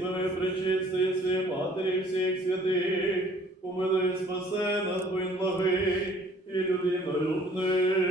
Преслави, пречистої си, матері всіх святих, помилуй спасе на твоїм благи і людинолюбний.